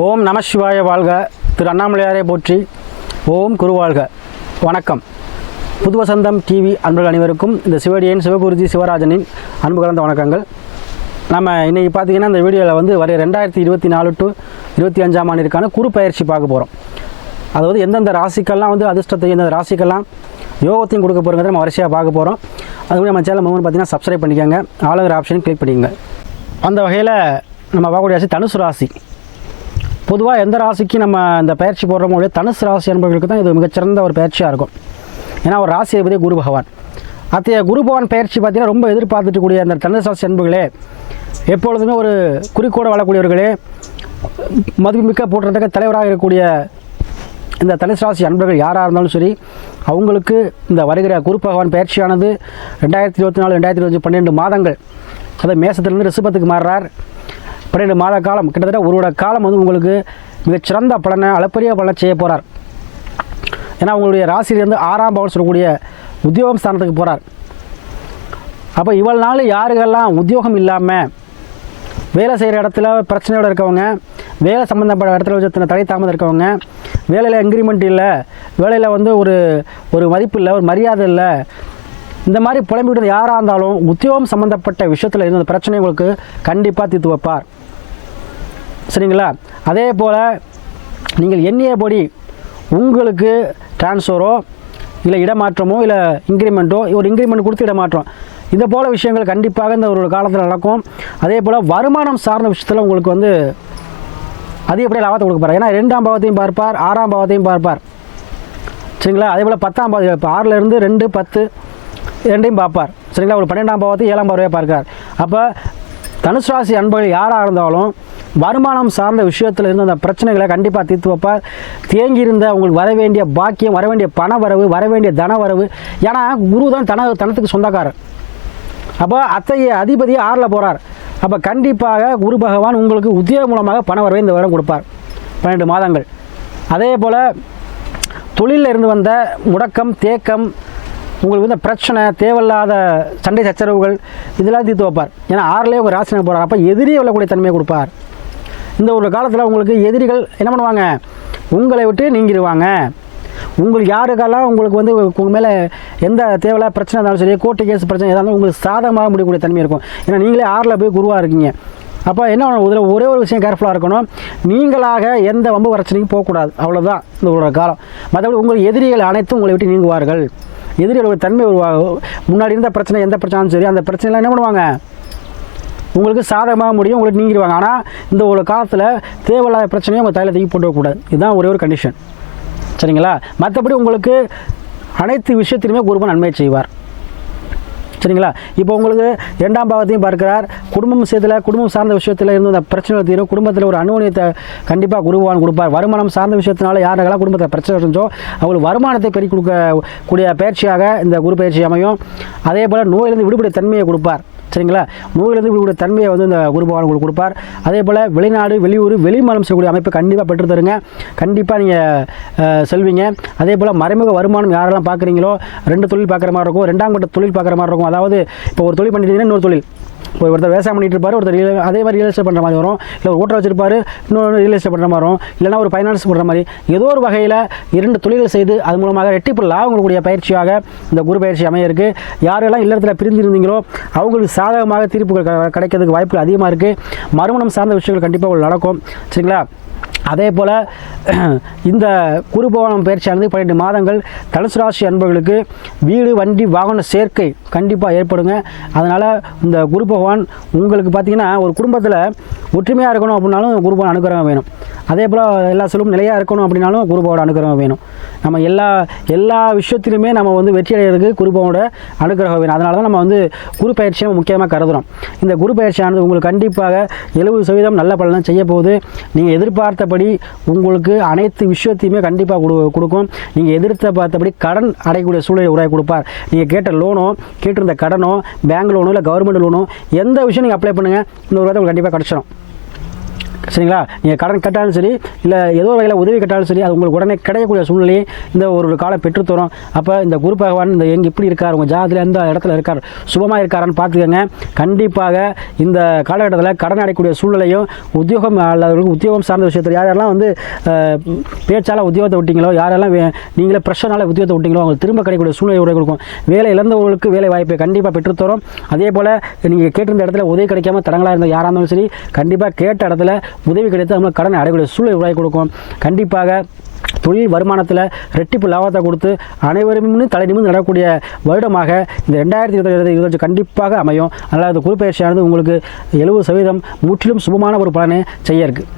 ஓம் நம சிவாய வாழ்க. திரு அண்ணாமலையாரை போற்றி. ஓம் குருவாழ்க. வணக்கம். புது வசந்தம் டிவி அன்பர்கள் அனைவருக்கும் இந்த சிவடியன் சிவகுருஜி சிவராஜனின் அன்பு கலந்த வணக்கங்கள். நம்ம இன்றைக்கி பார்த்திங்கன்னா இந்த வீடியோவில் வர 2024 to 25 ஆண்டிற்கான குரு பயிற்சி பார்க்க போகிறோம். அதாவது எந்தெந்த ராசிக்கெல்லாம் அதிர்ஷ்டத்தையும் எந்தெந்த ராசிக்கெல்லாம் யோகத்தையும் கொடுக்க போகிறத நம்ம வரிசையாக பார்க்க போகிறோம். அதுக்கு நம்ம சேனல் பார்த்தீங்கன்னா சப்ஸ்கிரைப் பண்ணிக்கோங்க, ஆளுங்கிற ஆப்ஷன் கிளிக் பண்ணிக்கோங்க. அந்த வகையில் நம்ம பார்க்கக்கூடிய ராசி தனுசு ராசி. பொதுவாக எந்த ராசிக்கு நம்ம இந்த பயிற்சி போடுறோமோ தனுசு ராசி என்பவர்களுக்கு தான் இது மிகச்சிறந்த ஒரு பயிற்சியாக இருக்கும். ஏன்னா ஒரு ராசி அதிபதி குரு பகவான். அத்தைய குரு பகவான் பயிற்சி பார்த்திங்கன்னா ரொம்ப எதிர்பார்த்துட்டு கூடிய அந்த தனுசு ராசி என்பர்களே, எப்பொழுதுமே ஒரு குறிக்கோடு வாழக்கூடியவர்களே, மதிப்புமிக்க போட்டுறதுக்கு தலைவராக இருக்கக்கூடிய இந்த தனுசு ராசி அன்பர்கள் யாராக இருந்தாலும் சரி, அவங்களுக்கு இந்த வருகிற குரு பகவான் பயிற்சியானது 2024 2025 12 மாதங்கள், அதை மேசத்திலிருந்து ரிஷபத்துக்கு மாறுறார். 12 மாத காலம், கிட்டத்தட்ட ஒரு வருட காலம் உங்களுக்கு மிகச்சிறந்த பலனை, அளப்பரிய பலனை செய்ய போகிறார். ஏன்னா உங்களுடைய ராசியிலேருந்து 6ஆம் பாவம் சொல்லக்கூடிய உத்தியோகம் ஸ்தானத்துக்கு போகிறார். அப்போ இவ்வளவு நாள் யாருக்கெல்லாம் உத்தியோகம் இல்லாமல் வேலை செய்கிற இடத்துல பிரச்சனையோடு இருக்கவங்க, வேலை சம்மந்தப்பட்ட இடத்துல தடை தாமதம் இருக்கவங்க, வேலையில் இன்க்ரிமெண்ட் இல்லை, வேலையில் ஒரு மதிப்பு இல்லை, ஒரு மரியாதை இல்லை, இந்த மாதிரி புலம்பிக்கிட்டு யாராக இருந்தாலும் உத்தியோகம் சம்மந்தப்பட்ட விஷயத்தில் இருந்த பிரச்சனை உங்களுக்கு கண்டிப்பாக தீர்த்து வைப்பார். சரிங்களா? அதே போல் நீங்கள் எண்ணியபடி உங்களுக்கு டிரான்ஸ்ஃபரோ இல்லை இடமாற்றமோ இல்லை இன்க்ரிமெண்ட்டோ, ஒரு இன்க்ரிமெண்ட் கொடுத்து இடமாற்றம், இந்த போல் விஷயங்கள் கண்டிப்பாக இந்த ஒரு காலத்தில் நடக்கும். அதே போல் வருமானம் சார்ந்த விஷயத்தில் உங்களுக்கு அதிகப்படியாக லாபத்தை கொடுக்க போகிறார். ஏன்னா 2ஆம் பாவத்தையும் பார்ப்பார், 6ஆம் பாவத்தையும் பார்ப்பார். சரிங்களா? அதே போல் 10ஆம் பாவம், இப்போ 6லேருந்து 2 10 2ஐயும் பார்ப்பார். சரிங்களா? ஒரு 12ஆம் பாவத்தையும் 7ஆம் பாவத்தையும் பார்க்கார். அப்போ தனுசு ராசி அன்பர்கள் யாராக இருந்தாலும் வருமானம் சார்ந்த விஷயத்தில் இருந்த அந்த பிரச்சனைகளை கண்டிப்பாக தீர்த்து வைப்பார். தேங்கியிருந்த உங்களுக்கு வர வேண்டிய பாக்கியம், வர வேண்டிய பண வரவு, வர வேண்டிய தன வரவு, ஏன்னா குரு தான் தனத்துக்கு சொந்தக்காரர். அப்போ அத்தகைய அதிபதியை 6ல் போகிறார். அப்போ கண்டிப்பாக குரு பகவான் உங்களுக்கு உத்தியோக மூலமாக பண வரவை இந்த வருடம் கொடுப்பார் 12 மாதங்கள். அதே போல் தொழிலில் இருந்து வந்த முடக்கம், தேக்கம், உங்களுக்கு பிரச்சனை, தேவையில்லாத சண்டை சச்சரவுகள், இதெல்லாம் தீர்த்து வைப்பார். ஏன்னா 6லேயே ஒரு ராசினை போகிறார். அப்போ எதிரியை வெல்லக்கூடிய தன்மையை கொடுப்பார். இந்த ஒரு காலத்தில் உங்களுக்கு எதிரிகள் என்ன பண்ணுவாங்க? உங்களை விட்டு நீங்கிடுவாங்க. உங்களுக்கு யாருக்கெல்லாம் உங்களுக்கு உங்கள் மேலே எந்த தேவையில்லாத பிரச்சனை இருந்தாலும் சரி, கோர்ட்டு கேஸ் பிரச்சனை எதாவது உங்களுக்கு சாதகமாக முடியக்கூடிய தன்மை இருக்கும். ஏன்னா நீங்களே 6ல் போய் குருவாக இருக்கீங்க. அப்போ என்ன இதில் ஒரே ஒரு விஷயம் கேர்ஃபுல்லாக இருக்கணும், நீங்களாக எந்த வம்பு பிரச்சனைக்கும் போகக்கூடாது. அவ்வளோதான் இந்த ஒரு காலம். மற்றபடி உங்கள் எதிரிகள் அனைத்தும் உங்களை விட்டு நீங்குவார்கள். எதிரிகளோட தன்மை முன்னாடி இருந்த பிரச்சனை, எந்த பிரச்சனையும் சரி, அந்த பிரச்சனைலாம் என்ன பண்ணுவாங்க? உங்களுக்கு சாதகமாக முடியும், உங்களுக்கு நீங்கிடுவாங்க. ஆனால் இந்த ஒரு காலத்தில் தேவையில்லாத பிரச்சனையும் உங்கள் தலையில் தூக்கி போட்டுக்கூடாது. இதுதான் ஒரே ஒரு கண்டிஷன். சரிங்களா? மற்றபடி உங்களுக்கு அனைத்து விஷயத்திலுமே குருபன் நன்மை செய்வார். சரிங்களா? இப்போ உங்களுக்கு 2ஆம் பாவத்தையும் பார்க்கிறார். குடும்பம் விஷயத்தில், குடும்பம் சார்ந்த விஷயத்தில் இருந்து அந்த பிரச்சனை தீரும். குடும்பத்தில் ஒரு அனுகூலியத்தை கண்டிப்பாக குருவான் கொடுப்பார். வருமானம் சார்ந்த விஷயத்தினால யாரெல்லாம் குடும்பத்தில் பிரச்சனை இருந்துச்சோ அவங்களுக்கு வருமானத்தை பெருக்கி கொடுக்கக்கூடிய பயிற்சியாக இந்த குரு பயிற்சி அமையும். அதே போல் நோயிலிருந்து விடுபடைய தன்மையை கொடுப்பார். சரிங்களா? நோயிலிருந்து விடுபடைய தன்மையை இந்த குரு பகவான் உங்களுக்கு கொடுப்பார். அதே போல் வெளிநாடு, வெளியூர், வெளிமாநிலம் செய்யக்கூடிய அமைப்பை கண்டிப்பாக பெற்று தருங்க. கண்டிப்பாக நீங்கள் செல்வீங்க. அதே போல் மறைமுக வருமானம் யாரெல்லாம் பார்க்குறீங்களோ, 2 தொழில் பார்க்குற மாதிரி இருக்கும், 2ஆம் கட்ட தொழில் பார்க்குற மாதிரி இருக்கும். அதாவது இப்போ ஒரு தொழில் பண்ணிட்டீங்கன்னா இன்னொரு தொழில், ஒருத்தர் விவசாயம் பண்ணிட்டு இருப்பார், ஒருத்தர் அதே மாதிரி ரியல் எஸ்டேட் பண்ணுற மாதிரி வரும், இல்லை ஒரு ஹோட்டல் வச்சிருப்பாரு, இன்னொரு ரியல் எஸ்டேட் பண்ணுற மாதிரி வரும், இல்லைனா ஒரு ஃபைனான்ஸ் பண்ணுற மாதிரி, ஏதோ ஒரு வகையில் 2 தொழில்கள் செய்து அது மூலமாக ரெட்டிப்பு லாபம் கொடுக்கக்கூடிய பயிற்சியாக இந்த குரு பயிற்சி அமைய இருக்குது. யாரெல்லாம் இல்லத்தில் பிரிந்திருந்தீங்களோ அவங்களுக்கு சாதகமாக தீர்ப்புகள் கிடைக்கிறதுக்கு வாய்ப்புகள் அதிகமாக இருக்குது. மறுமணம் சார்ந்த விஷயங்கள் கண்டிப்பாக நடக்கும். சரிங்களா? அதே போல் இந்த குரு பகவான் பயிற்சியானது 12 மாதங்கள் தனுசு ராசி அன்பர்களுக்கு வீடு, வண்டி, வாகன சேர்க்கை கண்டிப்பாக ஏற்படுங்க. அதனால் இந்த குரு பகவான் உங்களுக்கு பார்த்திங்கன்னா ஒரு குடும்பத்தில் ஒற்றுமையாக இருக்கணும் அப்படின்னாலும் குரு பகவான் அனுகிரகம் வேணும். அதே போல் எல்லா செல்வம் நிலையாக இருக்கணும் அப்படின்னாலும் குரு பகவான் அனுகிரகம் வேணும். நம்ம எல்லா விஷயத்திலுமே நம்ம வெற்றி அடைகிறதுக்கு குரு பகவானோட அனுகிரகம் வேணும். அதனால தான் நம்ம குரு பயிற்சியை முக்கியமாக கருதுகிறோம். இந்த குரு பயிற்சியானது உங்களுக்கு கண்டிப்பாக 70% நல்ல பலன் செய்ய போகுது. நீங்கள் எதிர்பார்த்தபடி உங்களுக்கு அனைத்து விஷயத்தையுமே கண்டிப்பாக கொடுக்கும். நீங்கள் எதிர்பார்த்தபடி கடன் அடையக்கூடிய சூழலை உருவாக்கி கொடுப்பார். நீங்கள் கேட்ட லோனோ, கேட்டிருந்த கடனோ, பேங்க் லோனோ, இல்லை கவர்மெண்ட் லோனோ, எந்த விஷயம் நீங்கள் அப்ளை பண்ணுங்கள், இந்த ஒரு வாரத்தை கண்டிப்பாக கிடச்சிடும். சரிங்களா? நீங்கள் கடன் கேட்டாலும் சரி, இல்லை ஏதோ வகையில் உதவி கேட்டாலும் சரி, அது உங்களுக்கு உடனே கிடைக்கக்கூடிய சூழ்நிலையை இந்த ஒரு காலம் பெற்றுத்தரும். அப்போ இந்த குரு பகவான் இந்த எங்கே எப்படி இருக்கார், உங்கள் ஜாதத்தில் எந்த இடத்துல இருக்கார், சுபமாக இருக்காரான்னு பார்த்துக்கோங்க. கண்டிப்பாக இந்த காலகட்டத்தில் கடன் அடையக்கூடிய சூழ்நிலையும், உத்தியோகம் அல்லவர்களுக்கு உத்தியோகம் சார்ந்த விஷயத்தில் யாரெல்லாம் வந்து பேச்சால் உத்தியோகத்தை விட்டீங்களோ, யாரெல்லாம் நீங்களே ப்ரெஷர்னால உத்தியோகத்தை விட்டீங்களோ, அவங்களுக்கு திரும்ப கிடைக்கக்கூடிய சூழ்நிலை உடைய கொடுக்கும். வேலை இழந்தவர்களுக்கு வேலை வாய்ப்பை கண்டிப்பாக பெற்றுத்தரும். அதே போல் நீங்கள் கேட்டிருந்த இடத்துல உதவி கிடைக்காம தடங்களாக இருந்த யாராக இருந்தாலும் சரி, கண்டிப்பாக கேட்ட இடத்துல உதவி கிடைத்து நம்ம கடன் அடையக்கூடிய சூழ்நிலை உருவாக்கி கொடுக்கும். கண்டிப்பாக தொழில் வருமானத்தில் ரெட்டிப்பு லாபத்தை கொடுத்து அனைவரும் தலை நிமிர்ந்து நடக்கக்கூடிய வருடமாக இந்த 2020 கண்டிப்பாக அமையும். அதனால் இந்த குரு பயிற்சியானது உங்களுக்கு 70% முற்றிலும் சுபமான ஒரு பலனை செய்ய இருக்குது.